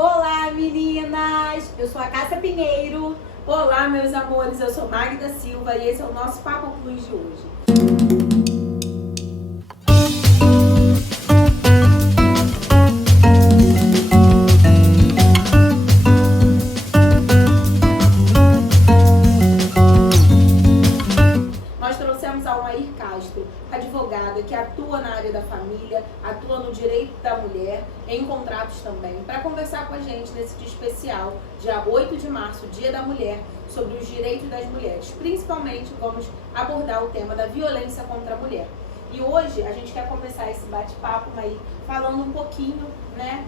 Olá, meninas! Eu sou a Cássia Pinheiro. Olá, meus amores, eu sou Magda Silva e esse é o nosso Papo Plus de hoje. Nós trouxemos a Almair Castro, advogada que atua na área da família, atua no direito da mulher, em contratos também, para conversar com a gente nesse dia especial, dia 8 de março, Dia da Mulher, sobre os direitos das mulheres. Principalmente vamos abordar o tema da violência contra a mulher. E hoje a gente quer começar esse bate-papo aí falando um pouquinho, né,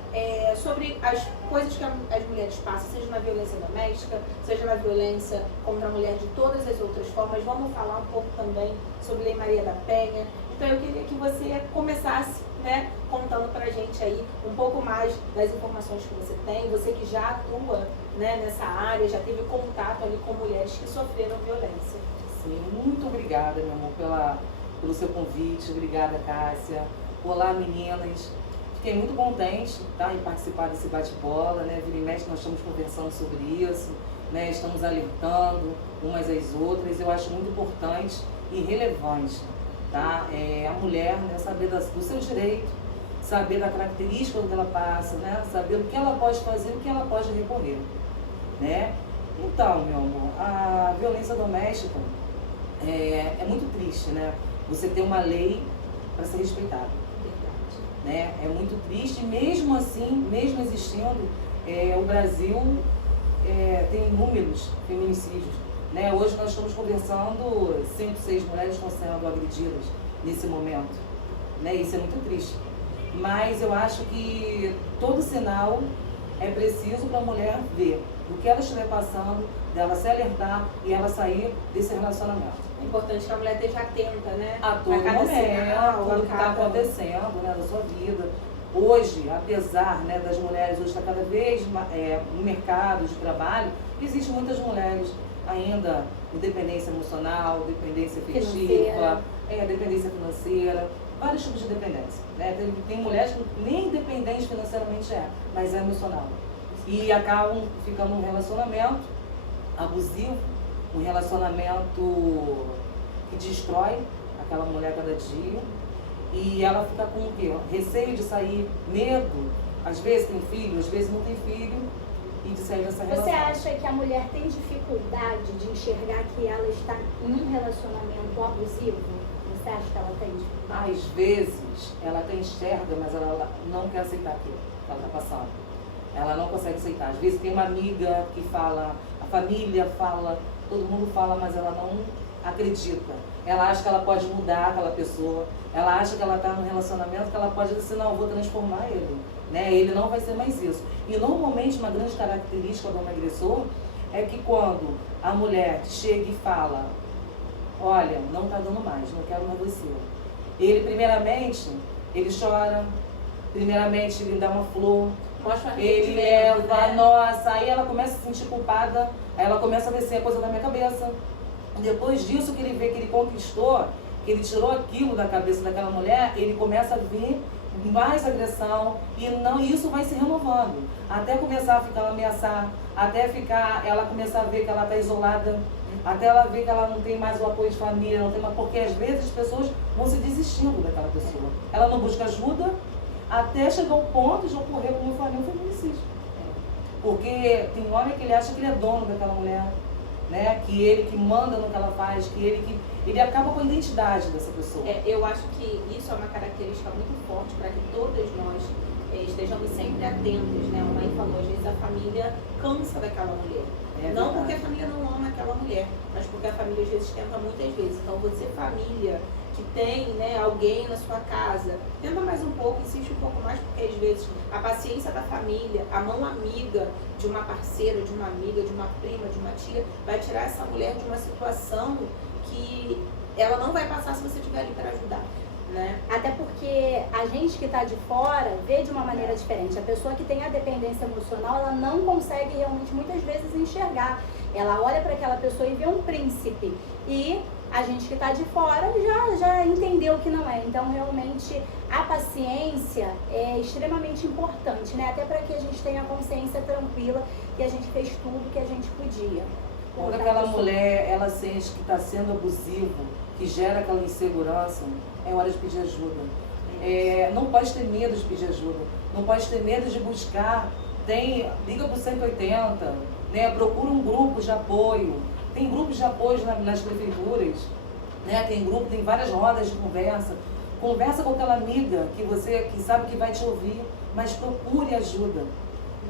sobre as coisas que as mulheres passam, seja na violência doméstica, seja na violência contra a mulher de todas as outras formas. Vamos falar um pouco também sobre Lei Maria da Penha. Então eu queria que você começasse, né, contando pra gente aí um pouco mais das informações que você tem, você que já atua, né, nessa área, já teve contato ali com mulheres que sofreram violência. Sim, muito obrigada, meu amor, pelo seu convite. Obrigada, Cássia. Olá, meninas. Fiquei muito contente, tá, em participar desse bate-bola, né? Vira e mexe, nós estamos conversando sobre isso, né? Estamos alertando umas às outras. Eu acho muito importante e relevante, tá? A mulher, né, saber do seu direito, saber da característica do que ela passa, né? Saber o que ela pode fazer e o que ela pode recorrer, né? Então, meu amor, a violência doméstica é muito triste, né? Você tem uma lei para ser respeitada, né? É muito triste, mesmo assim, mesmo existindo, o Brasil tem inúmeros feminicídios, né? Hoje nós estamos conversando, 5, 6 mulheres estão sendo agredidas nesse momento, né? Isso é muito triste. Mas eu acho que todo sinal é preciso para a mulher ver o que ela estiver passando, dela se alertar e ela sair desse relacionamento. É importante que a mulher esteja atenta, né? A todo momento, tudo que está acontecendo, né, na sua vida. Hoje, apesar, né, das mulheres, hoje está cada vez no mercado de trabalho, existem muitas mulheres ainda com dependência emocional, dependência afetiva, dependência financeira, vários tipos de dependência, né? Tem mulheres que nem independentes financeiramente mas é emocional. E acabam ficando num relacionamento abusivo, um relacionamento que destrói aquela mulher cada dia, e ela fica com o quê? Receio de sair, medo, às vezes tem filho, às vezes não tem filho, e de sair dessa relação. Você acha que a mulher tem dificuldade de enxergar que ela está em um relacionamento abusivo? Você acha que ela tem dificuldade? Às vezes, ela até enxerga, mas ela não quer aceitar aquilo que ela está passando. Ela não consegue aceitar. Às vezes tem uma amiga que fala, a família fala, todo mundo fala, mas ela não acredita. Ela acha que ela pode mudar aquela pessoa. Ela acha que ela está num relacionamento que ela pode dizer, não, eu vou transformar ele, né? Ele não vai ser mais isso. E normalmente uma grande característica do homem agressor é que quando a mulher chega e fala, olha, não está dando mais, não quero mais você. Ele primeiramente, ele chora, primeiramente ele dá uma flor, ele leva, né? Nossa, aí ela começa a se sentir culpada, aí ela começa a descer a coisa da minha cabeça. Depois disso que ele vê que ele conquistou, que ele tirou aquilo da cabeça daquela mulher, ele começa a vir mais agressão e isso vai se renovando. Até começar a ficar ameaçar, ela começar a ver que ela está isolada, até ela ver que ela não tem mais o apoio de família, não tem mais, porque às vezes as pessoas vão se desistindo daquela pessoa. Ela não busca ajuda, até chegar ao ponto de ocorrer, como eu falei, um feminicídio. Porque tem homem que ele acha que ele é dono daquela mulher, né? Que ele que manda no que ela faz, que ele acaba com a identidade dessa pessoa. Eu acho que isso é uma característica muito forte para que todas nós estejamos sempre atentas, né? A mãe falou, às vezes a família cansa daquela mulher. Não porque a família não ama aquela mulher, mas porque a família às vezes tenta muitas vezes. Então você, família, que tem, né, alguém na sua casa, tenta mais um pouco, insiste um pouco mais, porque às vezes a paciência da família, a mão amiga de uma parceira, de uma amiga, de uma prima, de uma tia, vai tirar essa mulher de uma situação que ela não vai passar se você estiver ali para ajudar. Né? Até porque a gente que está de fora vê de uma maneira diferente. A pessoa que tem a dependência emocional, ela não consegue realmente muitas vezes enxergar. Ela olha para aquela pessoa e vê um príncipe. E A gente que está de fora já entendeu que não é. Então, realmente, a paciência é extremamente importante, né? Até para que a gente tenha a consciência tranquila que a gente fez tudo que a gente podia. Quando aquela mulher, ela sente que está sendo abusivo, que gera aquela insegurança, é hora de pedir ajuda. Não pode ter medo de pedir ajuda, não pode ter medo de buscar. Liga para o 180, né? Procura um grupo de apoio. Tem grupos de apoio nas prefeituras, né? Tem várias rodas de conversa. Conversa com aquela amiga que sabe que vai te ouvir, mas procure ajuda.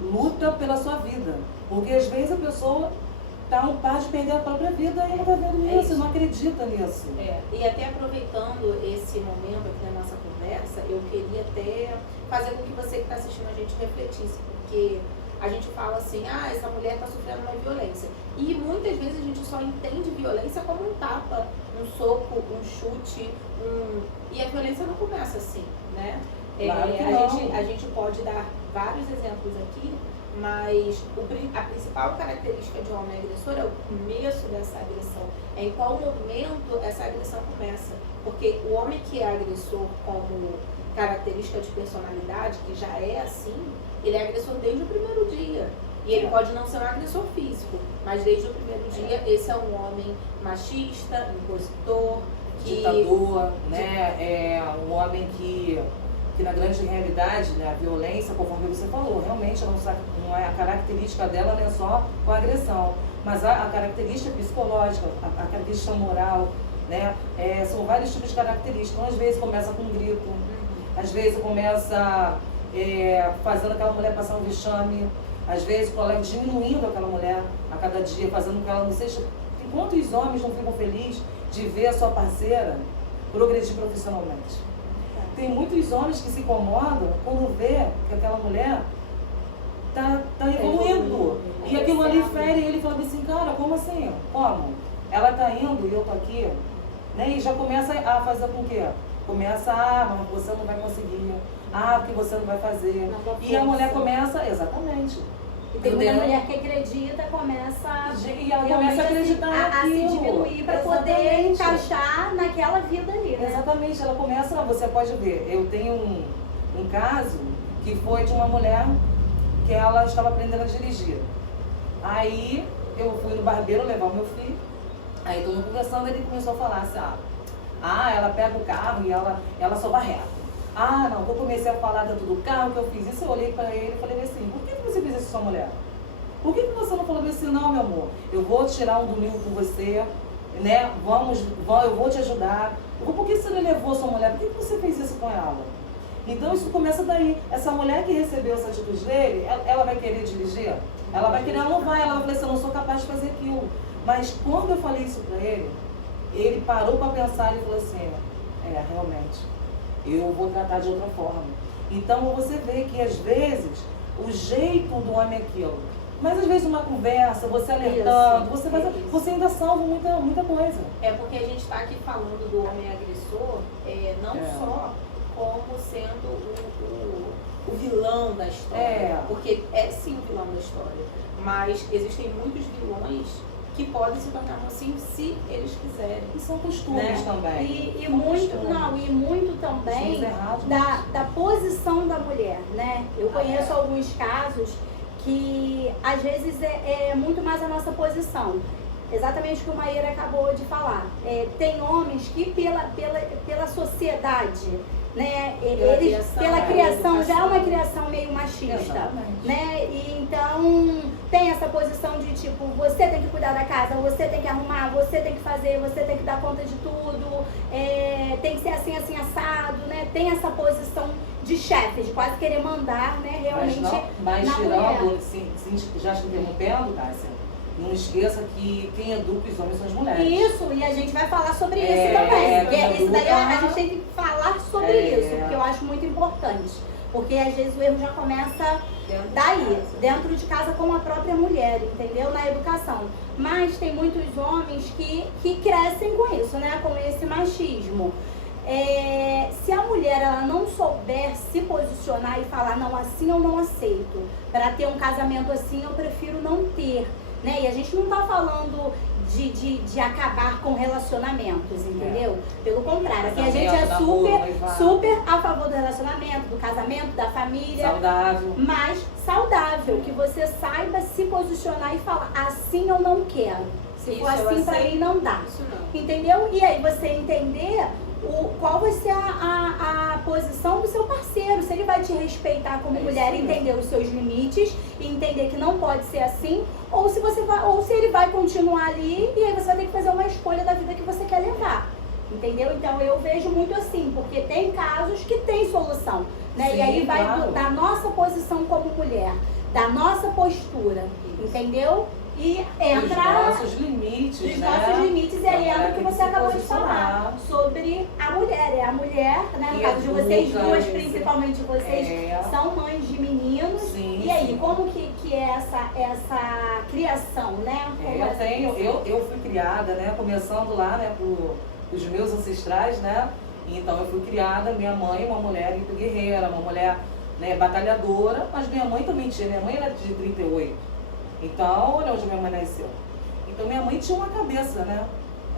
Luta pela sua vida, porque às vezes a pessoa está um par de perder a própria vida e não está vendo isso, não acredita nisso. E até aproveitando esse momento aqui na nossa conversa, eu queria até fazer com que você que está assistindo a gente refletisse, porque a gente fala assim, essa mulher está sofrendo uma violência. E muitas vezes a gente só entende violência como um tapa, um soco, um chute, e a violência não começa assim, né? Claro que não. A gente pode dar vários exemplos aqui, mas a principal característica de um homem agressor é o começo dessa agressão. É em qual momento essa agressão começa. Porque o homem que é agressor como característica de personalidade, que já é assim, ele é agressor desde o primeiro dia. E ele pode não ser um agressor físico, mas desde o primeiro dia esse é um homem machista, impositor, ditador, né? É um homem que na grande realidade, né, a violência, conforme você falou, realmente não é a característica dela, não é só com a agressão, mas a característica psicológica, a característica moral, né? São vários tipos de características. Então, às vezes começa com um grito, às vezes começa fazendo aquela mulher passar um vexame, às vezes diminuindo aquela mulher a cada dia, fazendo com que ela não seja... Quantos homens não ficam felizes de ver a sua parceira progredir profissionalmente? Tem muitos homens que se incomodam quando vê que aquela mulher tá evoluindo. E aquilo ali fere ele e fala assim, cara, como assim? Como? Ela tá indo e eu tô aqui, né? E já começa a fazer com o quê? Começa, mas você não vai conseguir. Porque você não vai fazer. E a mulher começa, exatamente. E tem muita mulher que acredita, começa a acreditar a se diminuir para poder encaixar naquela vida ali, né? Exatamente, ela começa, você pode ver, eu tenho um caso que foi de uma mulher que ela estava aprendendo a dirigir. Aí eu fui no barbeiro levar o meu filho, aí todo mundo conversando, ele começou a falar assim, ela pega o carro e ela só vai reto. Não, eu comecei a falar dentro do carro que eu fiz isso, eu olhei para ele e falei assim, por que você fez isso com sua mulher? Por que você não falou assim, não, meu amor, eu vou tirar um domingo com você, né, eu vou te ajudar. Por que você não levou sua mulher? Por que você fez isso com ela? Então isso começa daí. Essa mulher que recebeu essa atitude dele, ela vai querer dirigir? Ela vai querer, ela vai falar assim, eu não sou capaz de fazer aquilo. Mas quando eu falei isso para ele parou para pensar e falou assim, realmente, eu vou tratar de outra forma. Então você vê que às vezes o jeito do homem é aquilo. Mas às vezes uma conversa, você alertando, você ainda salva muita coisa. É porque a gente está aqui falando do homem agressor, não só como sendo o vilão da história. Porque ele é sim o vilão da história. Mas existem muitos vilões que podem se tornar assim se eles quiserem. E são costumes também. E muito também da posição da mulher, né? Eu conheço alguns casos que às vezes é muito mais a nossa posição. Exatamente o que o Maíra acabou de falar. Tem homens que pela sociedade, né, pela criação, já é uma criação meio machista, né? E então tem essa posição de tipo, você tem que cuidar da casa, você tem que arrumar, você tem que fazer, você tem que dar conta de tudo, tem que ser assim, assim, assado, né? Tem essa posição de chefe, de quase querer mandar, né, realmente mas na tirando, mulher. já te interrompendo, Cássia, não esqueça que quem educa os homens são as mulheres. Isso, e a gente vai falar sobre isso também. Isso daí a gente tem que falar sobre isso, porque eu acho muito importante. Porque às vezes o erro já começa daí, dentro de casa com a própria mulher, entendeu? Na educação. Mas tem muitos homens que crescem com isso, né? Com esse machismo. Se a mulher ela não souber se posicionar e falar, não, assim eu não aceito, para ter um casamento assim eu prefiro não ter, né? E a gente não está falando de acabar com relacionamentos, entendeu? Pelo contrário, aqui a gente Casamento, é namoro, super a favor do relacionamento, do casamento, da família. Saudável. Mas saudável, que você saiba se posicionar e falar, assim eu não quero. Se for Isso, eu assim, pra aceito. mim não dá. Isso não. Entendeu? E aí você entender qual vai ser a posição do seu parceiro. Se ele vai te respeitar como mulher, entender os seus limites e entender que não pode ser assim, ou se você vai, ou se ele vai continuar ali e aí você vai ter que fazer uma escolha da vida que você quer levar. Entendeu? Então eu vejo muito assim, porque tem casos que tem solução, né? Sim, e aí vai claro. da nossa posição como mulher, da nossa postura, entendeu? E entra Os nossos limites, os né? nossos limites, e aí A mulher entra o que tem você se acabou de posicionar. falar sobre a mulher. É a mulher, né? No E caso de vocês educa, duas, principalmente vocês, É. são mães de meninos. Sim, E aí, sim. como que é essa criação, né? Como Eu essa tenho, criação? eu fui criada, né, começando lá, né, os meus ancestrais, né, então eu fui criada, minha mãe, uma mulher muito guerreira, uma mulher, né, batalhadora, mas minha mãe também tinha, minha mãe era de 38, então, olha onde minha mãe nasceu. Então minha mãe tinha uma cabeça, né,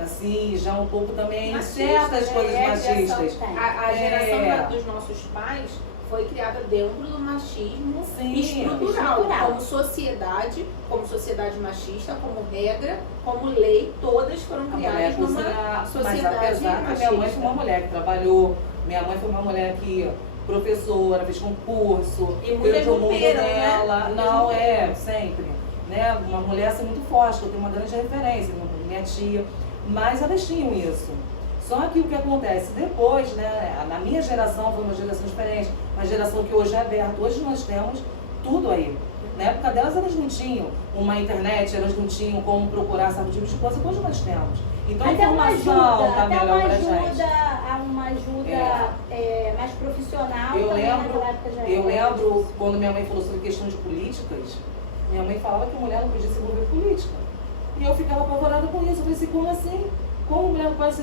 assim, já um pouco também, Machista, certas né? coisas É a criação machistas. tem. A geração É. dos nossos pais foi criada dentro do machismo Sim, estrutural, estrutural. como sociedade machista, como regra, como lei, todas foram A mulher criadas numa mas sociedade apesar que machista. minha mãe foi uma mulher que trabalhou, minha mãe foi uma mulher que professora, fez concurso, E mulher fez o mundo rompeira, né? dela. Mulher Não, rompeira. sempre. Né? Uma mulher assim muito forte, que eu tenho uma grande referência, minha tia. Mas elas tinham isso. Só que o que acontece depois, né? Na minha geração foi uma geração diferente, uma geração que hoje é aberta. Hoje nós temos tudo aí. Na época delas, elas não tinham uma internet, elas não tinham como procurar certo tipo de coisa que hoje nós temos. Então a Até uma informação ajuda, tá até melhor uma pra gente. ajuda, uma ajuda mais profissional Eu também lembro, naquela época já eu era. lembro quando minha mãe falou sobre questão de políticas, minha mãe falava que mulher não podia se envolver em política. E eu ficava apavorada com isso. Eu falei assim, como assim? Como mulher não pode se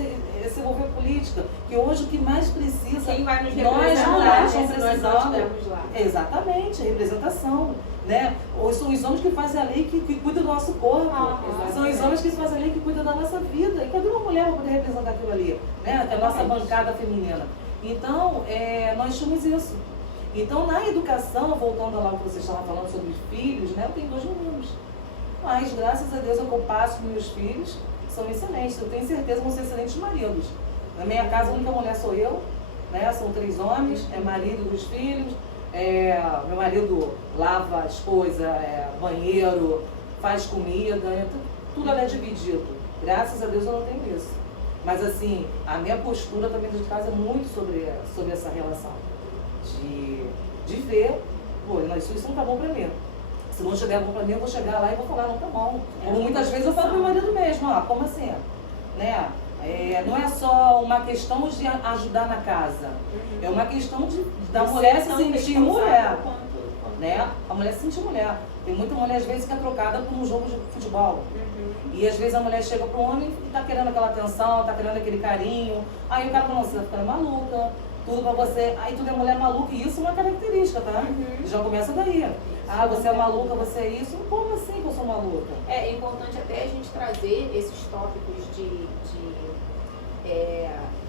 envolver em política? Que hoje o que mais precisa, Quem vai nos nós representar, mulheres né, estamos se nós não precisando. estivermos lá? Exatamente, representação. Né? Ou são os homens que fazem a lei que cuidam do nosso corpo. São os homens que fazem a lei que cuidam da nossa vida. E cadê uma mulher para poder representar aquilo ali? Né? A nossa bancada feminina. Então, nós tínhamos isso. Então, na educação, voltando lá ao que vocês estavam falando sobre os filhos, né? Eu tenho 2 meninos. Mas, graças a Deus, eu passo com meus filhos, são excelentes. Eu tenho certeza que vão ser excelentes maridos. Na minha casa, a única mulher sou eu, né? São 3 homens, é marido dos filhos. Meu marido lava as coisas, banheiro, faz comida, tudo é dividido. Graças a Deus eu não tenho isso. Mas assim, a minha postura também dentro de casa é muito sobre essa relação. De ver, pô, isso não tá bom pra mim. Se não estiver bom pra mim, eu vou chegar lá e vou falar, não tá bom. Como muitas vezes eu falo pro meu marido mesmo, como assim? Né? Não é só uma questão de ajudar na casa, é uma questão da mulher se sentir mulher, né? A mulher se sentir mulher. Tem muita mulher às vezes que é trocada por um jogo de futebol. E às vezes a mulher chega pro homem e tá querendo aquela atenção, tá querendo aquele carinho. Aí o cara fala, você tá ficando maluca, tudo pra você. Aí tudo é mulher maluca, e isso é uma característica, tá? Já começa daí. Você é maluca, você é isso. Como assim que eu sou maluca? É importante até a gente trazer esses tópicos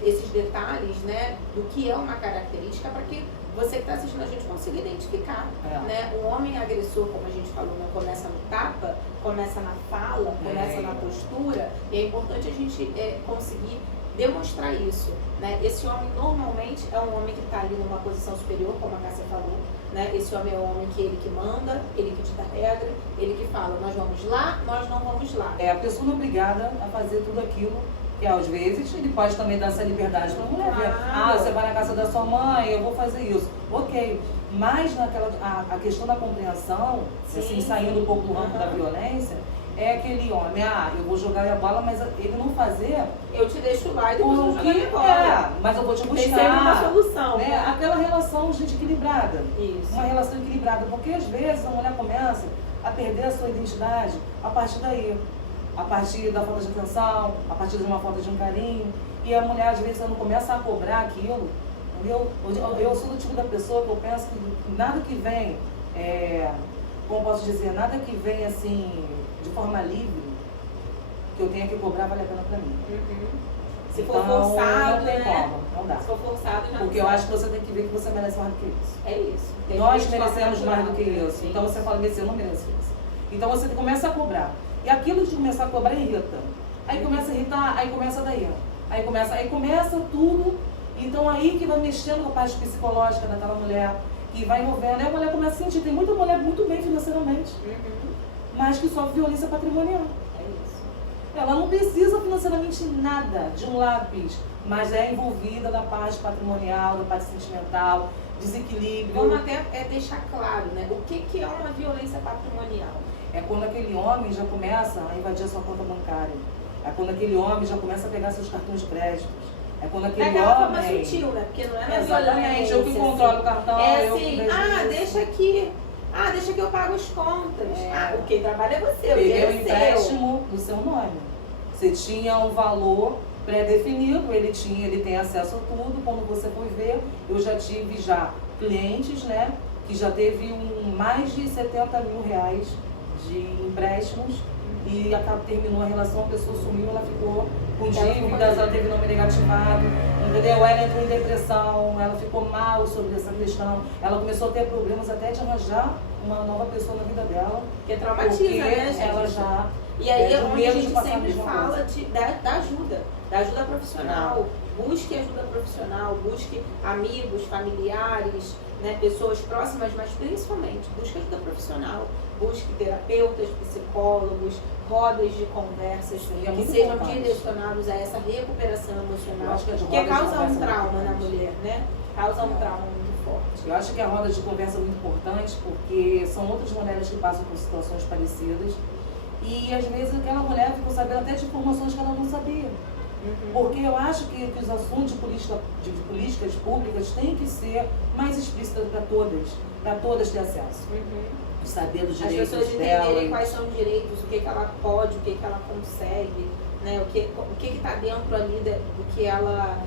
esses detalhes, né, do que é uma característica para que você que está assistindo a gente consiga identificar. Né? O homem agressor, como a gente falou, não começa no tapa, começa na fala, começa na postura, e é importante a gente conseguir demonstrar isso. Né? Esse homem normalmente é um homem que está ali numa posição superior, como a Cássia falou. Né? Esse homem é o homem que ele que manda, ele que dita regra, ele que fala, nós vamos lá, nós não vamos lá. A pessoa não é obrigada a fazer tudo aquilo. E às vezes ele pode também dar essa liberdade para a mulher ver. Você vai na casa da sua mãe, eu vou fazer isso. Ok. Mas a questão da compreensão, assim, saindo um pouco do ramo da violência, é aquele homem, eu vou jogar a bola, mas ele não fazer. Eu te deixo lá e depois eu vou jogar a bola. Mas eu vou te buscar. Tem sempre uma solução. Né? Aquela relação, gente, equilibrada. Isso. Uma relação equilibrada. Porque às vezes a mulher começa a perder a sua identidade a partir daí. A partir da falta de atenção, a partir de uma falta de um carinho. E a mulher, às vezes, não começa a cobrar aquilo. Eu sou do tipo da pessoa que eu penso que nada que vem, como posso dizer, nada que vem assim, de forma livre, que eu tenha que cobrar vale a pena pra mim. Se for Então, forçado, não tem né? como, não dá. Se for forçado, já Porque eu acho que você tem que ver que você merece mais do que isso. é isso. Tem Nós gente que merecemos natural, mais do que né? isso. Então você fala, mas eu não mereço isso. Então você começa a cobrar. E aquilo de começar a cobrar irrita. Aí começa a irritar, aí começa daí. Aí começa tudo. Então aí que vai mexendo com a parte psicológica daquela mulher, que vai envolvendo. Aí a mulher começa a sentir. Tem muita mulher muito bem financeiramente, mas que sofre violência patrimonial. É isso. Ela não precisa financeiramente nada de um lápis, mas é envolvida da parte patrimonial, da parte sentimental, desequilíbrio. Vamos até deixar claro, né? O que é uma violência patrimonial? É quando aquele homem já começa a invadir a sua conta bancária. É quando aquele homem já começa a pegar seus cartões de crédito. É quando aquele Daquela forma homem... sutil, né? Porque não é na Exatamente, violência. eu que controlo o cartão, É eu que assim, vejo isso. deixa que eu pago as contas. É. Quem trabalha é você, o Peguei dinheiro o é seu. empréstimo no seu nome. Você tinha um valor pré-definido, ele tem acesso a tudo. Quando você foi ver, eu já tive clientes, né, que já teve mais de 70 mil reais de empréstimos e terminou a relação, a pessoa sumiu, ela ficou com dívidas, ela teve nome negativado, entendeu? Ela entrou em depressão, ela ficou mal sobre essa questão, ela começou a ter problemas até de arranjar uma nova pessoa na vida dela. Porque traumatiza, Porque né, gente? ela já... E aí é de onde a medo de gente passar a sempre mesma fala coisa. da ajuda profissional. Busque ajuda profissional, busque amigos, familiares, né, pessoas próximas, mas principalmente busque ajuda profissional. Busque terapeutas, psicólogos, rodas de conversas É que sejam importante. direcionados a essa recuperação Eu emocional, acho que as porque rodas de causa um conversa é trauma muito na importante. mulher, né? Causa um trauma muito forte. Eu acho que a roda de conversa é muito importante porque são outras mulheres que passam por situações parecidas e às vezes aquela mulher fica sabendo até de informações que ela não sabia. Porque eu acho que os assuntos de políticas públicas têm que ser mais explícitos para todas ter acesso. Saber dos As direitos pessoas dela. entenderem quais são os direitos, o que ela pode, o que ela consegue, né? O que está dentro ali do que ela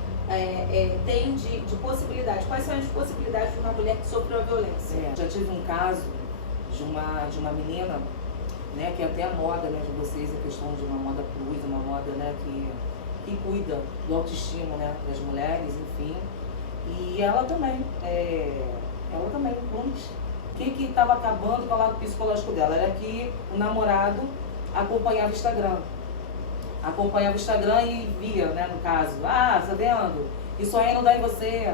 tem de possibilidades. Quais são as possibilidades de uma mulher que sofreu a violência? Já tive um caso de uma menina, né, que é até a moda, né, de vocês, a questão de uma moda cruz, uma moda, né, que cuida do autoestima, né, das mulheres, enfim. E ela também, cruz. O que estava acabando com o lado psicológico dela? Era que o namorado acompanhava o Instagram. Acompanhava o Instagram e via, né, no caso, tá vendo? Isso aí não dá em você.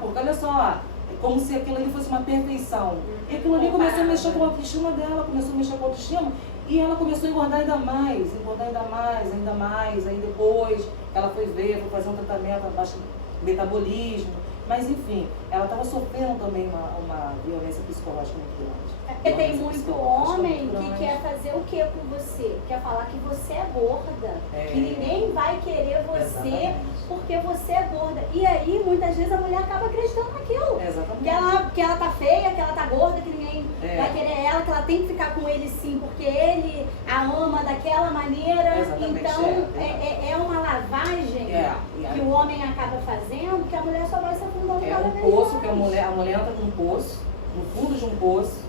Porque olha só, é como se aquilo ali fosse uma perfeição. E aquilo ali começou a mexer com a autoestima dela, e ela começou a engordar ainda mais. Aí depois ela foi fazer um tratamento abaixo do metabolismo. Mas enfim, ela estava sofrendo também uma violência psicológica muito grande. Porque tem muito homem que quer fazer o que com você? Quer falar que você é gorda, que ninguém vai querer você. Exatamente. Porque você é gorda. E aí, muitas vezes, a mulher acaba acreditando naquilo. Exatamente. Que ela tá feia, que ela tá gorda, que ninguém vai querer ela, que ela tem que ficar com ele sim, porque ele a ama daquela maneira. Exatamente, Então, é uma lavagem que o homem acaba fazendo, que a mulher só vai se afundando cada vez poço mais. que a mulher entra num poço, no fundo de um poço,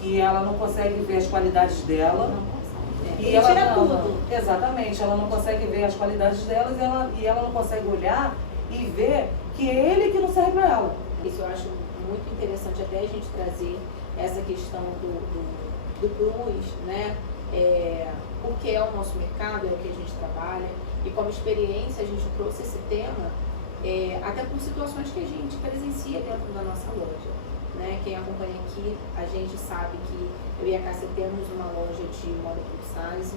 que ela não consegue ver as qualidades dela. E ela tira tudo. Exatamente, ela não consegue ver as qualidades delas e ela não consegue olhar e ver que é ele que não serve para ela. Isso eu acho muito interessante até a gente trazer essa questão do plus, né? Porque é o nosso mercado, é o que a gente trabalha, e como experiência a gente trouxe esse tema até por situações que a gente presencia dentro da nossa loja. Né? Quem acompanha aqui, a gente sabe que eu e a Cássia temos uma loja de moda plus size.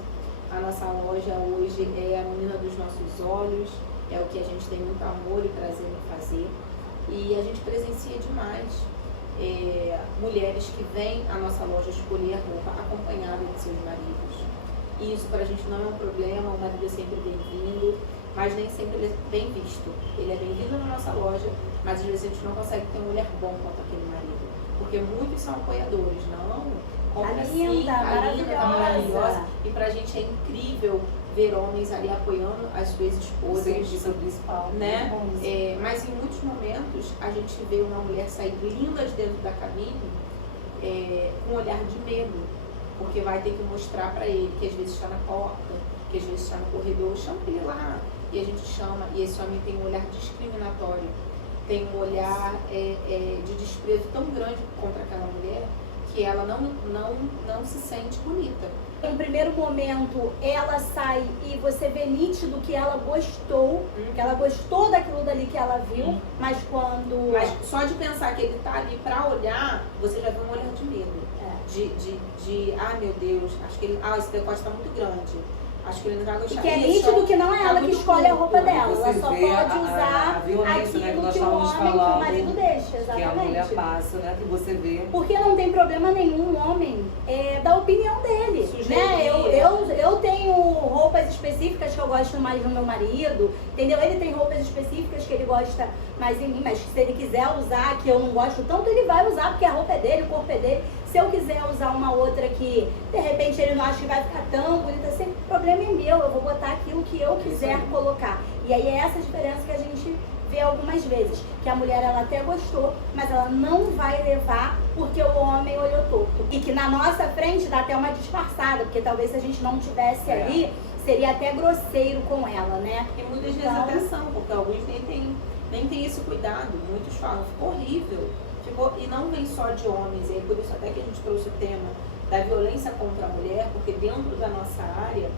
A nossa loja hoje é a menina dos nossos olhos, é o que a gente tem muito amor e prazer em fazer. E a gente presencia demais mulheres que vêm à nossa loja escolher a roupa acompanhada de seus maridos. E isso pra gente não é um problema, o marido é sempre bem-vindo, mas nem sempre ele é bem visto. Ele é bem-vindo na nossa loja, mas às vezes a gente não consegue ter um mulher bom quanto aquele marido. Porque muitos são apoiadores, não? Compra assim, tá maravilhosa. E pra gente é incrível ver homens ali apoiando as suas esposas. Isso é o principal. Né? Mas em muitos momentos a gente vê uma mulher sair linda de dentro da cabine com um olhar de medo. Porque vai ter que mostrar pra ele que às vezes está na porta, que às vezes está no corredor, chama ele lá. E a gente chama, e esse homem tem um olhar discriminatório, tem um olhar de desprezo tão grande contra aquela mulher que ela não se sente bonita. No primeiro momento, ela sai e você vê nítido que ela gostou, que ela gostou daquilo dali que ela viu, mas quando... Mas só de pensar que ele tá ali pra olhar, você já vê um olhar de medo. Ai meu Deus, acho que ele... esse decote tá muito grande. Acho que ele não vai gostar. E que é nítido que não é ela que escolhe a roupa dela. Ela só pode usar aquilo que o homem, que o marido deixa, exatamente. Que a mulher passa, né? Que você vê. Porque não tem problema nenhum o homem da opinião dele. Né? Eu tenho roupas específicas que eu gosto mais no meu marido, entendeu? Ele tem roupas específicas que ele gosta mais em mim, mas se ele quiser usar, que eu não gosto tanto, ele vai usar, porque a roupa é dele, o corpo é dele. Se eu quiser usar uma outra que, de repente, ele não acha que vai ficar tão bonita assim, o problema é meu, eu vou botar aquilo que eu quiser colocar. E aí é essa diferença que a gente vê algumas vezes, que a mulher, ela até gostou, mas ela não vai levar porque o homem olhou torto. E que na nossa frente dá até uma disfarçada, porque talvez se a gente não tivesse ali, seria até grosseiro com ela, né? E muitas vezes até são, porque alguns nem tem esse cuidado. Muitos falam, ficou horrível. E não vem só de homens, e por isso até que a gente trouxe o tema da violência contra a mulher, porque dentro da nossa área,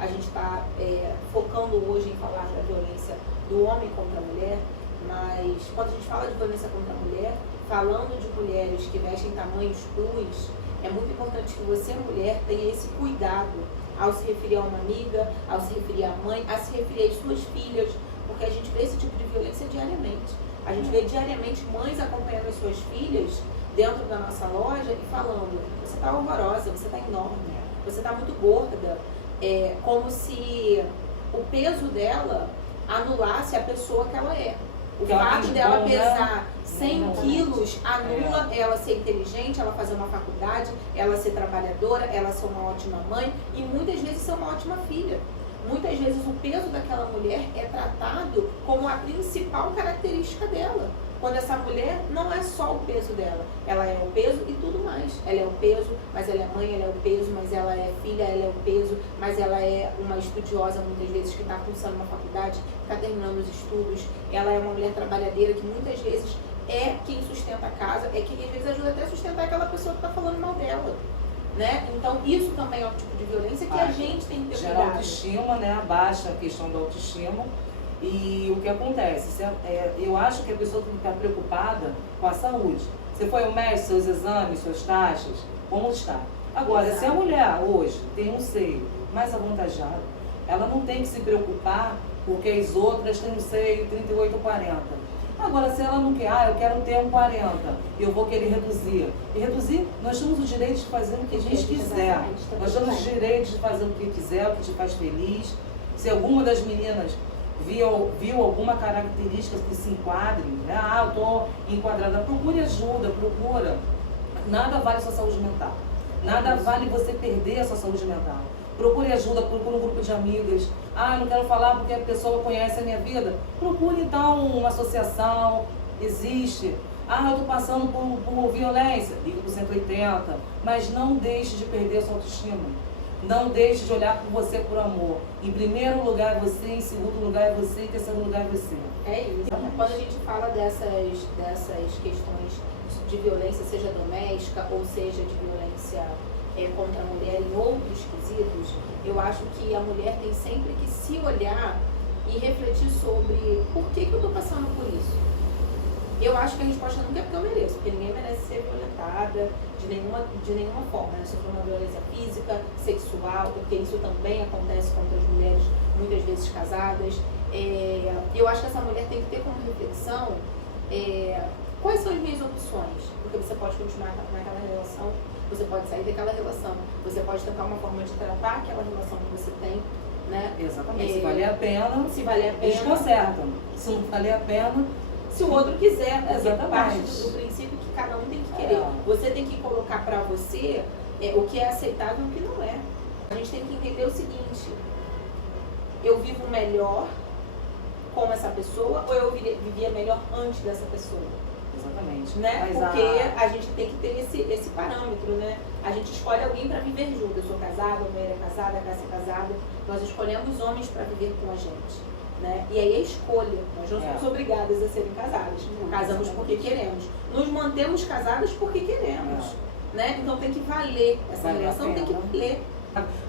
a gente está focando hoje em falar da violência do homem contra a mulher, mas quando a gente fala de violência contra a mulher, falando de mulheres que vestem tamanhos plus, é muito importante que você, mulher, tenha esse cuidado ao se referir a uma amiga, ao se referir à mãe, a se referir às suas filhas, porque a gente vê esse tipo de violência diariamente. A gente vê diariamente mães acompanhando as suas filhas dentro da nossa loja e falando, você está horrorosa, você está enorme, você está muito gorda. Como se o peso dela anulasse a pessoa que ela é. O fato dela pesar 100 quilos anula ela ser inteligente, ela fazer uma faculdade, ela ser trabalhadora, ela ser uma ótima mãe e muitas vezes ser uma ótima filha. Muitas vezes o peso daquela mulher é tratado como a principal característica dela. Quando essa mulher não é só o peso dela, ela é o peso e tudo mais. Ela é o peso, mas ela é mãe, ela é o peso, mas ela é filha, ela é o peso, mas ela é uma estudiosa muitas vezes que está cursando uma faculdade, está terminando os estudos. Ela é uma mulher trabalhadeira que muitas vezes é quem sustenta a casa, é quem às vezes ajuda até a sustentar aquela pessoa que está falando mal dela. Né? Então isso também é um tipo de violência que a gente tem que ter cuidado. Gera autoestima, né? Abaixa a questão da autoestima. E o que acontece? Eu acho que a pessoa tem que estar preocupada com a saúde. Você foi ao médico, seus exames, suas taxas, como está? Agora, se a mulher hoje tem um seio mais avantajado, ela não tem que se preocupar porque as outras têm um seio 38 ou 40. Agora, se ela não quer, eu quero ter um 40, eu vou querer reduzir. E reduzir, nós temos o direito de fazer o que a gente quiser. Nós temos o direito de fazer o que quiser, o que te faz feliz. Se alguma das meninas viu alguma característica que se enquadre, né? Eu estou enquadrada, procure ajuda, procura. Nada vale a sua saúde mental. Nada vale você perder a sua saúde mental. Procure ajuda, procure um grupo de amigas. Eu não quero falar porque a pessoa conhece a minha vida. Procure então uma associação, existe. Eu estou passando por violência, liga para o 180. Mas não deixe de perder a sua autoestima. Não deixe de olhar por você por amor. Em primeiro lugar é você, em segundo lugar é você, em terceiro lugar é você. É isso. Quando a gente fala dessas questões de violência, seja doméstica ou seja de violência contra a mulher em outros quesitos, eu acho que a mulher tem sempre que se olhar e refletir sobre por que eu estou passando por isso. Eu acho que a resposta nunca é porque eu mereço, porque ninguém merece ser violentada de nenhuma forma, né? Sofrer uma violência física, sexual, porque isso também acontece contra as mulheres, muitas vezes casadas. Eu acho que essa mulher tem que ter como reflexão quais são as minhas opções, porque você pode continuar naquela relação, você pode sair daquela relação, você pode tentar uma forma de tratar aquela relação que você tem, né? Exatamente. Se valer a pena, eles consertam. Se não valer a pena, se o outro quiser, porque exatamente. Parte do princípio que cada um tem que querer. Você tem que colocar pra você o que é aceitável e o que não é. A gente tem que entender o seguinte: eu vivo melhor com essa pessoa ou eu vivia melhor antes dessa pessoa? Exatamente. Né? Mas Porque a gente tem que ter esse parâmetro, né? A gente escolhe alguém para viver junto. Eu sou casada, a mulher é casada, a Cássia é casada. Nós escolhemos homens para viver com a gente, né? E aí é escolha. Nós não somos obrigadas a serem casadas. Casamos porque queremos. Nos mantemos casadas porque queremos, né? Então tem que valer essa relação, tem que valer.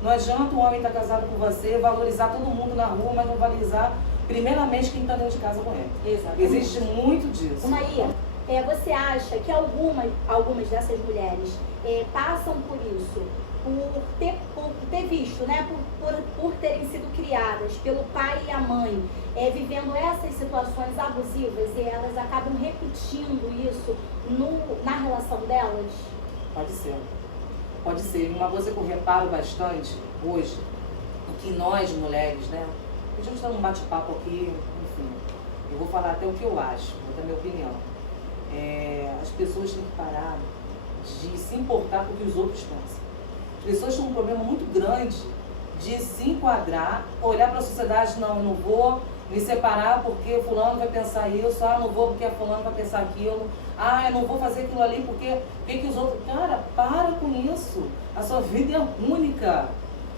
Não adianta o homem estar casado com você, valorizar todo mundo na rua, mas não valorizar primeiramente quem está dentro de casa com ele. Exatamente. Existe muito disso. Maria, você acha que algumas dessas mulheres passam por isso, por ter visto, né, por terem sido criadas pelo pai e a mãe, vivendo essas situações abusivas e elas acabam repetindo isso na relação delas? Pode ser. Pode ser. Uma coisa que eu reparo bastante hoje, que nós mulheres, né, a gente está num bate-papo aqui, enfim, eu vou falar até o que eu acho, vou dar minha opinião. As pessoas têm que parar de se importar com o que os outros pensam. As pessoas têm um problema muito grande de se enquadrar, olhar para a sociedade, não, eu não vou me separar porque fulano vai pensar isso, não vou porque fulano vai pensar aquilo, eu não vou fazer aquilo ali porque que os outros... Cara, para com isso. A sua vida é única.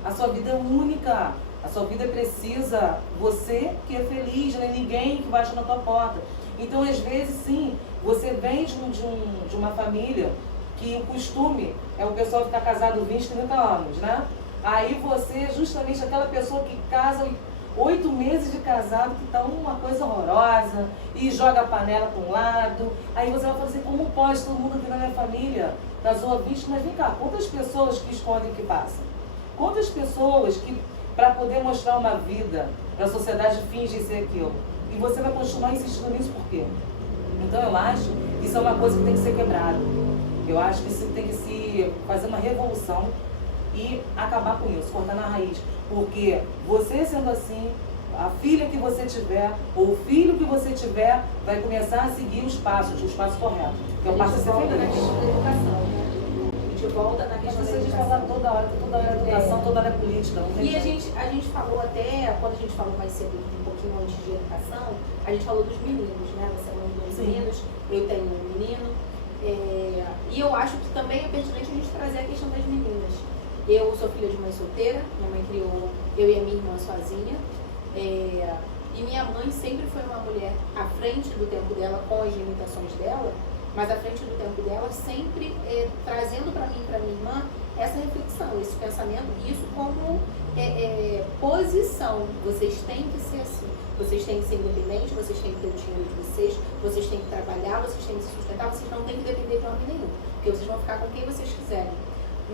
A sua vida é única. A sua vida precisa você que é feliz, não é ninguém que bate na tua porta. Então, às vezes, sim, você vem de uma família que o costume é o pessoal ficar casado 20, 30 anos, né? Aí você é justamente aquela pessoa que casa 8 meses de casado, que tá uma coisa horrorosa, e joga a panela para um lado. Aí você vai falar assim, como pode? Todo mundo aqui na minha família casou há 20, mas vem cá, quantas pessoas que escondem o que passam? Quantas pessoas que, para poder mostrar uma vida para a sociedade, fingem ser aquilo? E você vai continuar insistindo nisso por quê? Então eu acho que isso é uma coisa que tem que ser quebrada. Eu acho que isso tem que se fazer uma revolução e acabar com isso, cortar na raiz. Porque você sendo assim, a filha que você tiver, ou o filho que você tiver, vai começar a seguir os passos corretos. Que é o passo a ser volta na feliz. questão da educação, né? A gente volta na questão da A gente educação. fala toda hora é educação, toda hora é política. Não tem E a jeito. gente falou até, quando a gente falou mais cedo, um pouquinho antes de educação, a gente falou dos meninos, né? Você falou dos meninos, eu tenho um menino. E eu acho que também é pertinente a gente trazer a questão das meninas. Eu sou filha de mãe solteira, minha mãe criou eu e a minha irmã sozinha. E minha mãe sempre foi uma mulher à frente do tempo dela, com as limitações dela, mas à frente do tempo dela, sempre trazendo para mim e para minha irmã essa reflexão, esse pensamento, isso como posição. Vocês têm que ser assim, vocês têm que ser independentes, vocês têm que ter o dinheiro de vocês têm que trabalhar, vocês têm que se sustentar, vocês não têm que depender de homem nenhum, porque vocês vão ficar com quem vocês quiserem.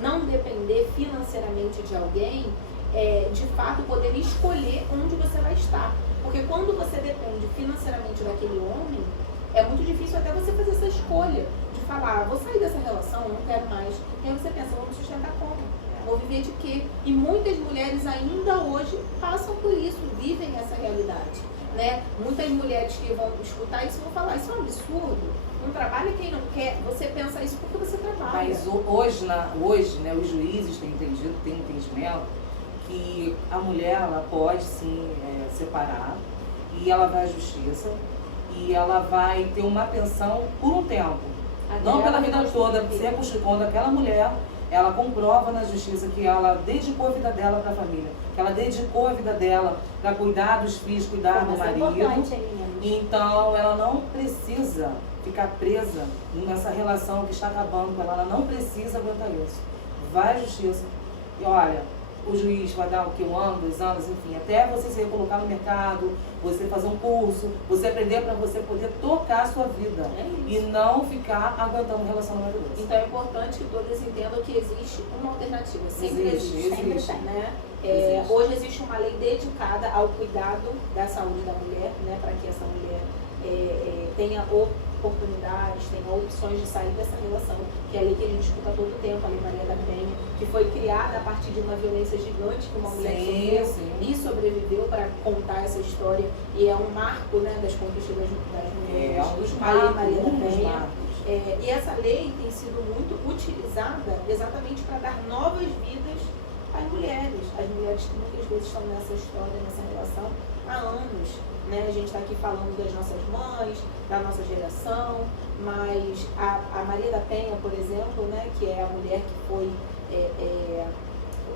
Não depender financeiramente de alguém, de fato poder escolher onde você vai estar. Porque quando você depende financeiramente daquele homem, é muito difícil até você fazer essa escolha de falar, vou sair dessa relação, não quero mais. E aí você pensa, vou me sustentar como? Vou viver de quê? E muitas mulheres ainda hoje passam por isso, vivem essa realidade, né? Muitas mulheres que vão escutar isso vão falar, isso é um absurdo. Não trabalha quem não quer, você pensa isso porque você trabalha. Mas hoje, né, os juízes têm entendimento que a mulher ela pode sim separar e ela vai à justiça e ela vai ter uma pensão por um tempo, não pela vida toda, quando aquela mulher ela comprova na justiça que ela dedicou a vida dela para a família, que ela dedicou a vida dela para cuidar dos filhos, cuidar do marido. Então ela não precisa ficar presa nessa relação que está acabando com ela, ela não precisa aguentar isso. Vai à justiça e olha, o juiz vai dar o que? 1 ano, 2 anos, enfim, até você se recolocar no mercado, você fazer um curso, você aprender para você poder tocar a sua vida e não ficar aguentando um relacionamento desse. Então é importante que todas entendam que existe uma alternativa, sempre existe. Né? Existe. Hoje existe uma lei dedicada ao cuidado da saúde da mulher, né, para que essa mulher tenha oportunidades, tenha opções de sair dessa relação, que é a lei que a gente escuta todo o tempo, a Lei Maria da Penha, que foi criada a partir de uma violência gigante que uma mulher sofreu e sobreviveu para contar essa história, e é um marco, né, das conquistas das mulheres, a Lei Maria da Penha. E essa lei tem sido muito utilizada exatamente para dar novas vidas as mulheres que muitas vezes estão nessa história, nessa relação há anos, né? A gente está aqui falando das nossas mães, da nossa geração, mas a Maria da Penha, por exemplo, né, que é a mulher que foi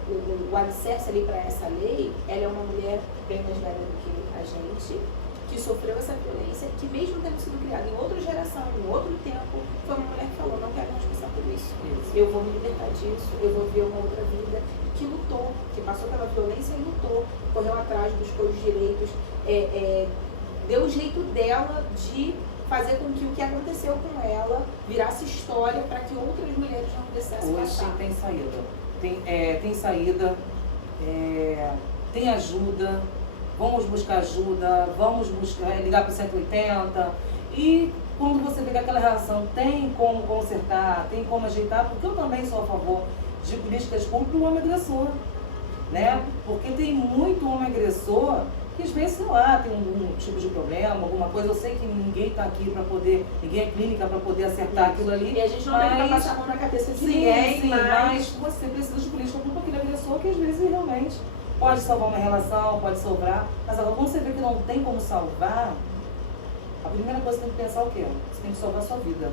o alicerce ali para essa lei, ela é uma mulher bem mais velha do que a gente, que sofreu essa violência, que mesmo tendo sido criada em outra geração, em outro tempo, foi uma mulher que falou, não quero mais passar por isso. Eu vou me libertar disso, eu vou viver uma outra vida, que lutou, que passou pela violência e lutou, correu atrás, buscou os direitos, deu o jeito dela de fazer com que o que aconteceu com ela virasse história para que outras mulheres não precisassem passar. Hoje tem saída. Tem saída, tem ajuda, vamos buscar ajuda, vamos ligar para o 180 e quando você vê que aquela relação tem como consertar, tem como ajeitar, porque eu também sou a favor de políticas públicas para o homem agressor, né? Porque tem muito homem agressor que às vezes, sei lá, tem algum tipo de problema, alguma coisa, eu sei que ninguém está aqui para poder, ninguém é clínica para poder acertar aquilo ali. E a gente não tem que passar a mão na cabeça de ninguém, mas você precisa de política pública para aquele agressor que às vezes realmente pode salvar uma relação, pode salvar, mas agora quando você vê que não tem como salvar, a primeira coisa que você tem que pensar é o quê? Você tem que salvar a sua vida,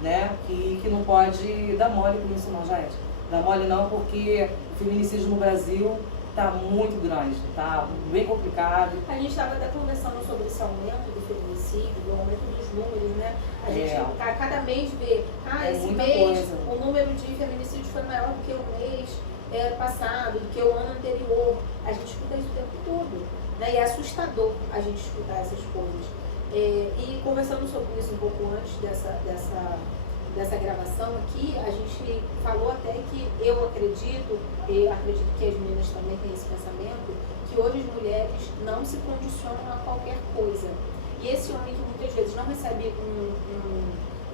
né? Que não pode dar mole com isso não, gente. Dá mole não, porque o feminicídio no Brasil está muito grande, está bem complicado. A gente estava até conversando sobre esse aumento do feminicídio, do aumento dos números, né? A gente cada mês vê, esse mês o número de feminicídios foi maior do que o mês passado, do que o ano anterior. A gente escuta isso o tempo todo, né? E é assustador a gente escutar essas coisas. E conversando sobre isso um pouco antes dessa gravação aqui, a gente falou até que eu acredito que as meninas também têm esse pensamento, que hoje as mulheres não se condicionam a qualquer coisa. E esse homem que muitas vezes não recebe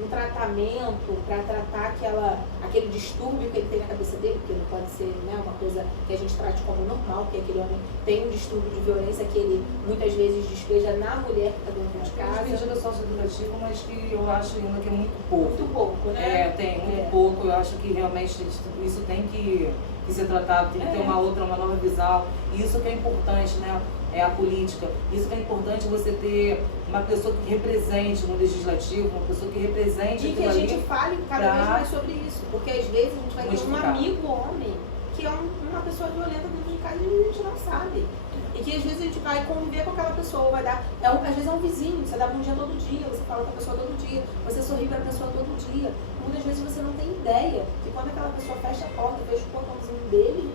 um tratamento para tratar aquele distúrbio que ele tem na cabeça dele, porque não pode ser, né, uma coisa que a gente trate como normal, que aquele homem tem um distúrbio de violência que ele muitas vezes despeja na mulher que está dentro de casa. Tem medida socioeducativa, mas que eu acho ainda que é muito pouco. Muito pouco, né? Tem muito pouco. Eu acho que realmente isso tem que ser tratado, tem que ter uma nova visão. E isso que é importante, né? É a política. Isso que é importante, você ter uma pessoa que represente no legislativo, uma pessoa que represente e que a gente fale cada vez mais sobre isso, porque às vezes a gente vai ter um amigo homem que é uma pessoa violenta dentro de casa e a gente não sabe. E que às vezes a gente vai conviver com aquela pessoa, vai dar, às vezes é um vizinho, você dá bom dia todo dia, você fala com a pessoa todo dia, você sorri para a pessoa todo dia. Muitas vezes você não tem ideia que quando aquela pessoa fecha a porta, fecha o portãozinho dele,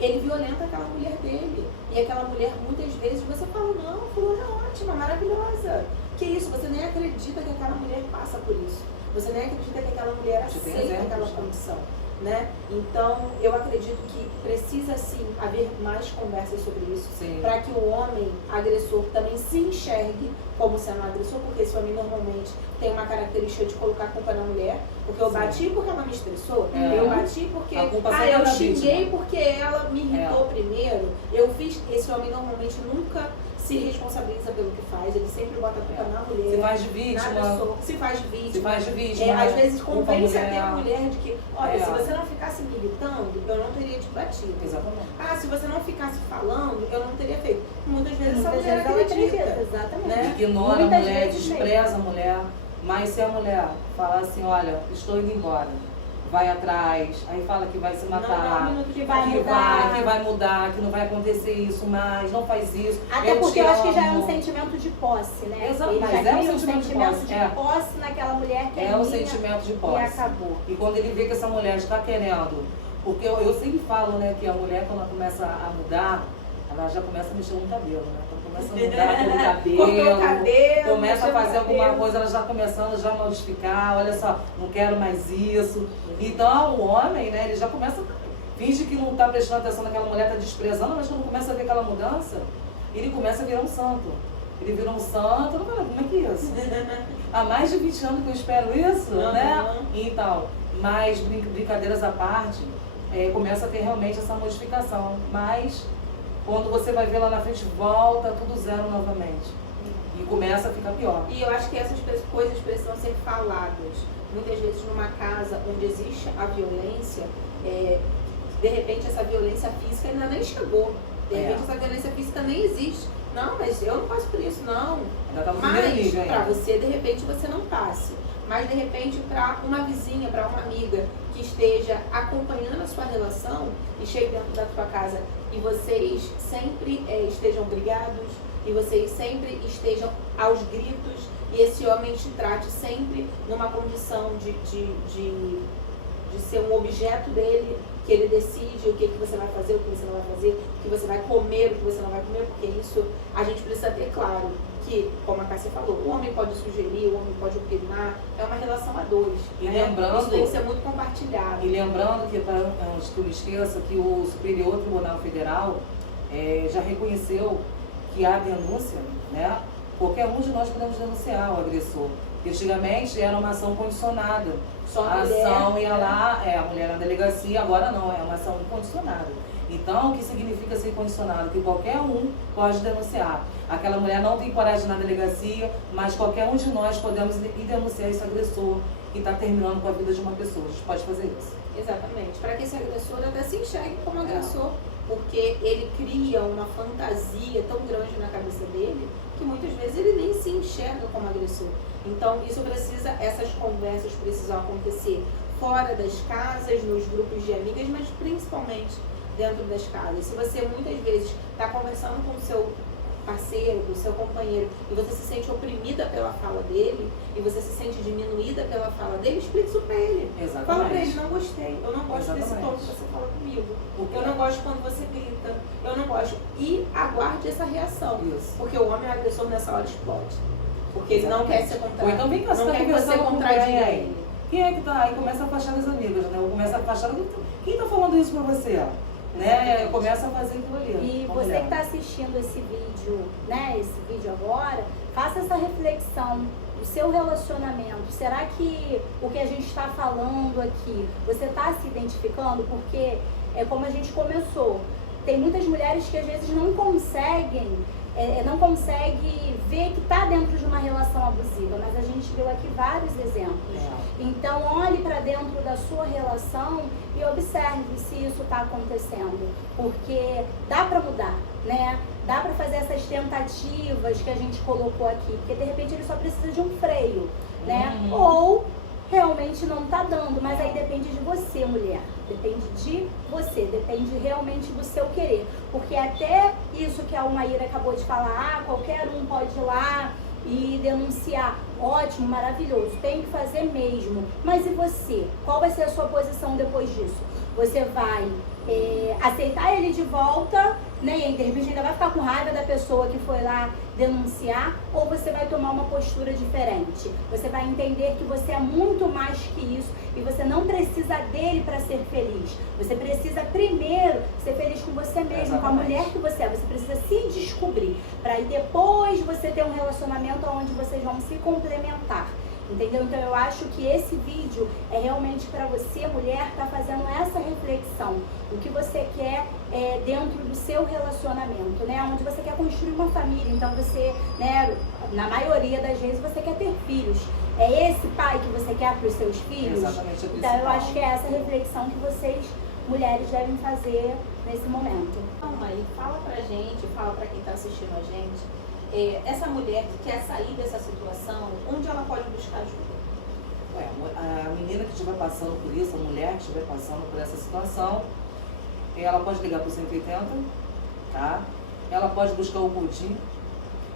ele violenta aquela mulher dele. E aquela mulher, muitas vezes, você fala, não, fulana é ótima, maravilhosa. Que isso, você nem acredita que aquela mulher passa por isso. Você nem acredita que aquela mulher aceita aquela condição, né? Então, eu acredito que precisa, sim, haver mais conversas sobre isso. Para que o homem agressor também se enxergue como sendo um agressor, porque esse homem normalmente tem uma característica de colocar a culpa na mulher, porque eu bati porque ela me estressou, eu bati porque eu xinguei porque ela me irritou primeiro, eu fiz. Esse homem normalmente nunca se responsabiliza pelo que faz, ele sempre bota a culpa na mulher. Se faz de vítima. Se faz de vítima. Às vezes convence até a mulher de que, olha, se você não ficasse me irritando, eu não teria te batido. Exatamente. Se você não ficasse falando, eu não teria feito. Muitas vezes essa mulher acredita. Exatamente. Né? Ignora a mulher, despreza a mulher. Mas se a mulher falar assim, olha, estou indo embora, vai atrás, aí fala que vai se matar, que vai mudar, que não vai acontecer isso mais, não faz isso. Até porque eu acho que já é um sentimento de posse, né? Exato, ele mas já é um cria sentimento de posse naquela mulher que é um sentimento de posse. E acabou. E quando ele vê que essa mulher está querendo, porque eu sempre falo, né, que a mulher quando ela começa a mudar, ela já começa a mexer no cabelo, né? Começa a mudar o cabelo, começa a fazer alguma coisa, ela já começando já a modificar, olha só, não quero mais isso. Então o homem, né, ele já começa, finge que não está prestando atenção naquela mulher, está desprezando, mas quando começa a ver aquela mudança, ele começa a virar um santo. Ele virou um santo, não fala, como é que é isso? Há mais de 20 anos que eu espero isso, né? Então, mas brincadeiras à parte, começa a ter realmente essa modificação, mas quando você vai ver lá na frente, volta tudo zero novamente. E começa a ficar pior. E eu acho que essas coisas precisam ser faladas. Muitas vezes numa casa onde existe a violência, De repente essa violência física ainda nem chegou. De repente essa violência física nem existe. Não, mas eu não passo por isso, não. Ainda tá no Mas primeiro nível pra ainda. você, de repente, você não passe. Mas de repente para uma vizinha, para uma amiga que esteja acompanhando a sua relação e chegue dentro da tua casa e vocês sempre estejam brigados e vocês sempre estejam aos gritos e esse homem te trate sempre numa condição de ser um objeto dele, que ele decide o que você vai fazer, o que você não vai fazer, o que você vai comer, o que você não vai comer, porque isso a gente precisa ter claro que, como a Cássia falou, o homem pode sugerir, o homem pode opinar, é uma relação a dois. E né? lembrando, isso tem que ser muito compartilhado. E lembrando que, antes que eu me esqueça, que o Superior Tribunal Federal já reconheceu que há denúncia, né? Qualquer um de nós podemos denunciar o agressor. Antigamente era uma ação condicionada. Só A mulher, ação ia lá, a mulher na delegacia, agora não, é uma ação incondicionada. Então, o que significa ser condicionado? Que qualquer um pode denunciar. Aquela mulher não tem coragem na delegacia, mas qualquer um de nós podemos ir denunciar esse agressor que está terminando com a vida de uma pessoa. A gente pode fazer isso. Exatamente. Para que esse agressor até se enxergue como agressor. Porque ele cria uma fantasia tão grande na cabeça dele que muitas vezes ele nem se enxerga como agressor. Então, essas conversas precisam acontecer fora das casas, nos grupos de amigas, mas principalmente dentro das casas. Se você muitas vezes está conversando com o seu parceiro, com o seu companheiro, e você se sente oprimida pela fala dele, e você se sente diminuída pela fala dele, explique isso pra ele. Exatamente. Fala pra ele, não gostei, eu não gosto desse Exatamente. tom que você fala comigo. Eu não gosto quando você grita, eu não gosto. E aguarde essa reação. Isso. Porque o homem agressor nessa hora explode. Porque ele não quer ser Ou então vem cá, você não tá quer que você conversando com contradiga quem aí? ele. Quem é que tá? Aí começa a afastar das amigas, né? Ou começa a afastar quem tá falando isso pra você, ó? Né? Começa a fazer aquilo ali. E você que está assistindo esse vídeo, né, esse vídeo agora, faça essa reflexão do seu relacionamento. Será que o que a gente está falando aqui, você está se identificando? Porque é como a gente começou. Tem muitas mulheres que às vezes não conseguem ver que está dentro de uma relação abusiva, mas a gente viu aqui vários exemplos. Então olhe para dentro da sua relação e observe se isso está acontecendo, porque dá para mudar, né? Dá para fazer essas tentativas que a gente colocou aqui, porque de repente ele só precisa de um freio, né? Ou realmente não está dando, mas aí depende de você, mulher. Depende de você, depende realmente do seu querer. Porque até isso que a Almaíra acabou de falar, qualquer um pode ir lá e denunciar. Ótimo, maravilhoso, tem que fazer mesmo. Mas e você? Qual vai ser a sua posição depois disso? Você vai aceitar ele de volta, né? E de repente ainda vai ficar com raiva da pessoa que foi lá denunciar, ou você vai tomar uma postura diferente? Você vai entender que você é muito mais que isso e você não precisa dele para ser feliz. Você precisa primeiro ser feliz com você mesmo, com a mulher que você é. Você precisa se descobrir para aí depois você ter um relacionamento onde vocês vão se complementar. Entendeu? Então eu acho que esse vídeo é realmente para você, mulher, tá fazendo essa reflexão. O que você quer dentro do seu relacionamento, né? Onde você quer construir uma família. Então você, né, na maioria das vezes você quer ter filhos. É esse pai que você quer para os seus filhos? Exatamente. Então eu acho que é essa reflexão que vocês, mulheres, devem fazer nesse momento. Então, mãe, fala pra gente, fala pra quem tá assistindo a gente. Essa mulher que quer sair dessa situação, onde ela pode buscar ajuda? A menina que estiver passando por isso, a mulher que estiver passando por essa situação, ela pode ligar para o 180, tá? Ela pode buscar o CODI,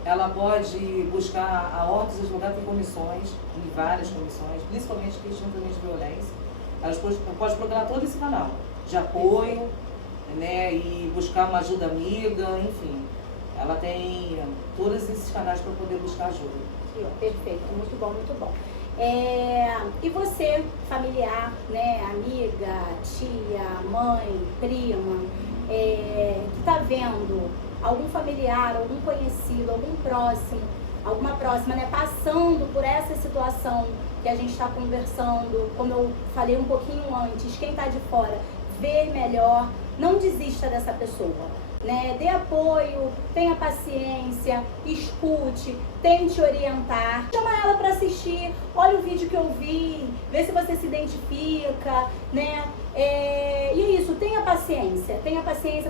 ela pode buscar a Ordem dos Advogados em comissões, em várias comissões, principalmente questão também de violência. Ela pode procurar todo esse canal de apoio, né? E buscar uma ajuda amiga, enfim. Ela tem todos esses canais para poder buscar ajuda. Aqui, ó, perfeito, muito bom, muito bom. E você, familiar, né, amiga, tia, mãe, prima, que está vendo algum familiar, algum conhecido, algum próximo, alguma próxima, né, passando por essa situação que a gente está conversando, como eu falei um pouquinho antes, quem está de fora, vê melhor, não desista dessa pessoa. Né? Dê apoio, tenha paciência, escute, tente orientar. Chama ela para assistir, olha o vídeo que eu vi, vê se você se identifica, né? E é isso, tenha paciência,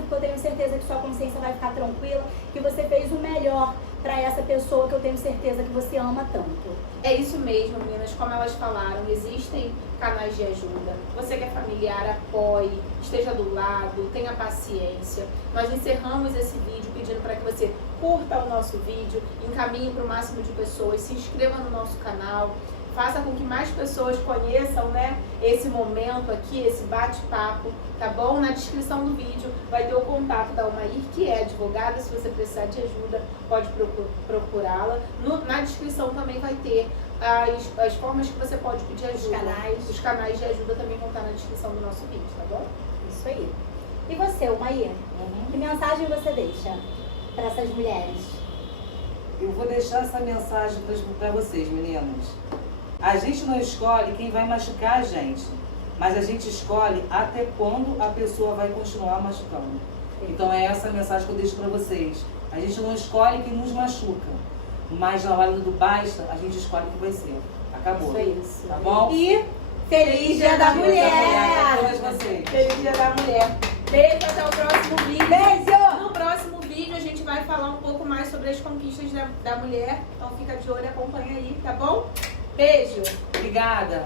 porque eu tenho certeza que sua consciência vai ficar tranquila, que você fez o melhor para essa pessoa que eu tenho certeza que você ama tanto. É isso mesmo, meninas, como elas falaram, existem canais de ajuda. Você que é familiar, apoie, esteja do lado, tenha paciência. Nós encerramos esse vídeo pedindo para que você curta o nosso vídeo, encaminhe para o máximo de pessoas, se inscreva no nosso canal, faça com que mais pessoas conheçam, né, esse momento aqui, esse bate-papo, tá bom? Na descrição do vídeo vai ter o contato da Almair, que é advogada. Se você precisar de ajuda, pode procurá-la. Na descrição também vai ter as formas que você pode pedir ajuda. Os canais de ajuda também vão estar na descrição do nosso vídeo, tá bom? Isso aí. E você, Almair? Que mensagem você deixa para essas mulheres? Eu vou deixar essa mensagem para vocês, meninas. A gente não escolhe quem vai machucar a gente, mas a gente escolhe até quando a pessoa vai continuar machucando. Então é essa a mensagem que eu deixo para vocês. A gente não escolhe quem nos machuca, mas na hora do basta, a gente escolhe o que vai ser. Acabou. Isso. Tá bom? E Feliz Dia da Mulher! A todas vocês. Feliz Dia da Mulher. Beijo, até o próximo vídeo. Beijo! No próximo vídeo a gente vai falar um pouco mais sobre as conquistas da mulher. Então fica de olho, acompanha aí, tá bom? Beijo! Obrigada.